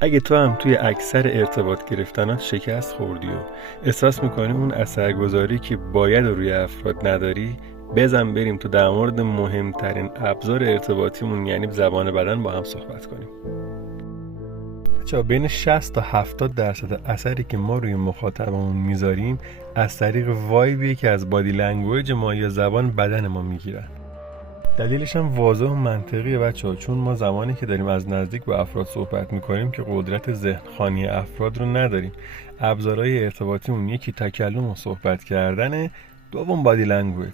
اگه تو هم توی اکثر ارتباط گرفتنات شکست خوردی و احساس میکنی اون اثرگذاری که باید روی افراد نداری، بزن بریم تو در مورد مهمترین ابزار ارتباطیمون یعنی زبان بدن با هم صحبت کنیم. بچه‌ها، بین 60 تا 70% اثری که ما روی مخاطبمون میذاریم از طریق وایبی که از بادی لنگویج ما یا زبان بدن ما میگیرن. دلیلش هم واضح و منطقیه بچه‌ها، چون ما زمانی که داریم از نزدیک با افراد صحبت میکنیم که قدرت ذهن‌خوانی افراد رو نداریم. ابزارهای ارتباطیمون یکی تکلم و صحبت کردنه، دوم بادی لنگویج.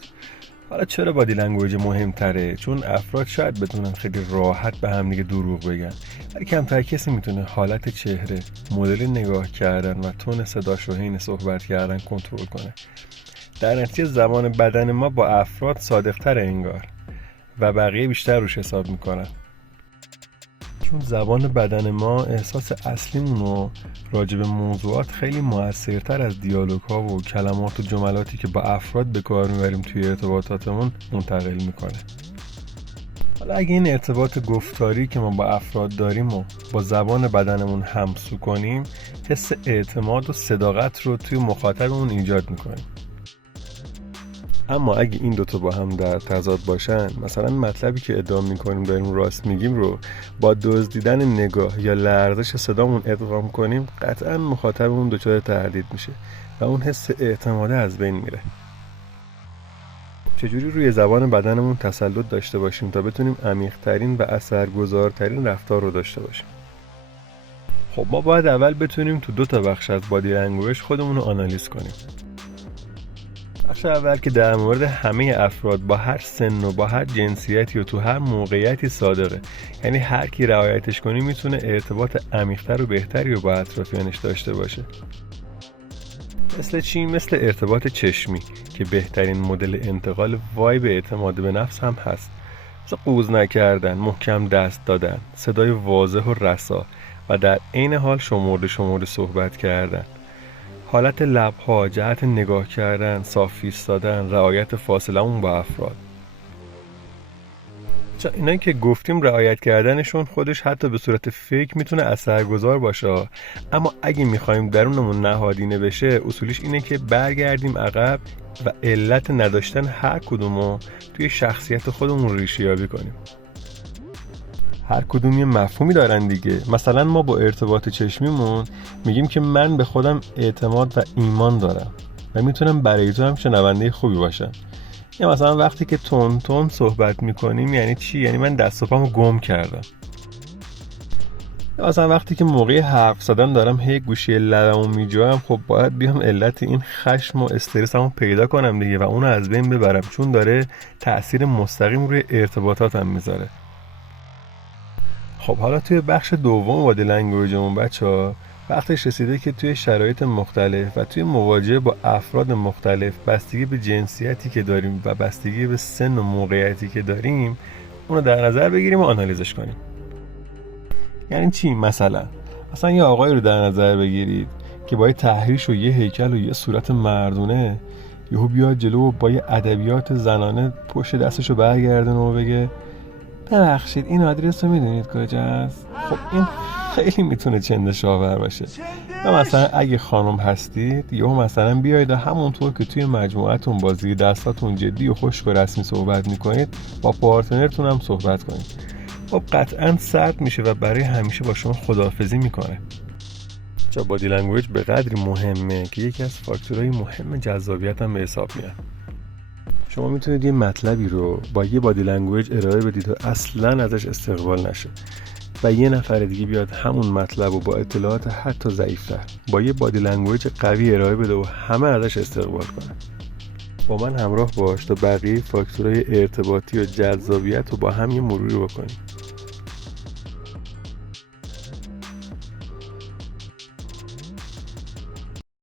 حالا چرا بادی لنگویج مهمتره؟ چون افراد شاید بتونن خیلی راحت به هم دیگه دروغ بگن، ولی کمتر کسی میتونه حالت چهره، مدل نگاه کردن و تون صداش رو حین صحبت کردن کنترل کنه. در نتیجه زبان بدن ما با افراد صادق‌تره انگار و بقیه بیشتر روش حساب میکنن، چون زبان بدن ما احساس اصلیمون رو راجع به موضوعات خیلی موثرتر از دیالوگ ها و کلمات و جملاتی که با افراد به کار میبریم توی ارتباطاتمون منتقل میکنه. حالا اگه این ارتباط گفتاری که ما با افراد داریم و با زبان بدنمون همسو کنیم، حس اعتماد و صداقت رو توی مخاطبمون ایجاد میکنیم. اما اگه این دوتا با هم در تضاد باشن، مثلا مطلبی که ادعا میکنیم داریم راست میگیم رو با دزدیدن نگاه یا لرزش صدامون ادغام کنیم، قطعا مخاطبمون دچار تردید میشه و اون حس اعتماده از بین میره. چجوری روی زبان بدنمون تسلط داشته باشیم تا بتونیم عمیق‌ترین و اثرگذارترین رفتار رو داشته باشیم؟ خب ما باید اول بتونیم تو دو تا بخش از بادی لنگویج خودمون رو آنالیز کنیم. بخش اول که در مورد همه افراد با هر سن و با هر جنسیتی و تو هر موقعیتی صادقه، یعنی هر کی رعایتش کنی میتونه ارتباط عمیق‌تر و بهتری رو با اطرافیانش داشته باشه. مثل چی؟ مثل ارتباط چشمی که بهترین مدل انتقال وایب اعتماد به نفس هم هست. مثل قوز نکردن، محکم دست دادن، صدای واضح و رسا و در عین حال شمرده صحبت کردن. حالت لب‌ها، جهت نگاه کردن، صاف ایستادن، رعایت فاصله‌مون با افراد. اینایی که گفتیم رعایت کردنشون خودش حتی به صورت فیک میتونه اثرگذار باشه، اما اگه میخوایم درونمون نهادینه بشه، اصولیش اینه که برگردیم عقب و علت نداشتن هر کدومو توی شخصیت خودمون ریشه یابی کنیم. هر کدوم یه مفهومی دارن دیگه. مثلا ما با ارتباط چشمیمون میگیم که من به خودم اعتماد و ایمان دارم و میتونم برای تو هم شنونده خوبی باشم. یا مثلا وقتی که تون تون صحبت میکنیم یعنی چی؟ یعنی من دست و پامو گم کردم. یا مثلا وقتی که موقع حرف زدن دارم هی گوشی لبمو میجوام، خب باید بیام علت این خشم و استرسمو پیدا کنم دیگه و اونو از بین ببرم، چون داره تأثیر مستقیم روی ارتباطاتم میذاره. خب حالا توی بخش دوم بادی لنگویجمون بچه‌ها، وقتش رسیده که توی شرایط مختلف و توی مواجهه با افراد مختلف، بستگی به جنسیتی که داریم و بستگی به سن و موقعیتی که داریم، اونو در نظر بگیریم و آنالیزش کنیم. یعنی چی؟ مثلا یه آقایی رو در نظر بگیرید که با یه تحریش و یه هیکل و یه صورت مردونه یهو بیاد جلو و با یه ادبیات زنانه پشت دستشو برگردونه و بگه ببخشید این آدرس رو میدونید کجاست؟ خب این خیلی میتونه چندش آور باشه. و مثلا اگه خانم هستید یا مثلا بیاید و همونطور که توی مجموعتون با زیر دستاتون جدی و خشک و رسمی صحبت میکنید با پارتنرتون هم صحبت کنید. خب قطعا سرد میشه و برای همیشه با شما خداحافظی میکنه. چرا بادی لنگویج به قدری مهمه که یکی از فاکتورهای مهم جذابیت هم به حساب میاد. شما میتونید یه مطلبی رو با یه بادی لنگویج ارائه بدید و اصلاً ازش استقبال نشه و یه نفر دیگه بیاد همون مطلب رو با اطلاعات حتی ضعیف‌تر با یه بادی لنگویج قوی ارائه بده و همه ازش استقبال کنن. با من همراه باش تا بقیه فاکتورهای ارتباطی و جذابیت رو با هم یه مروری بکنیم.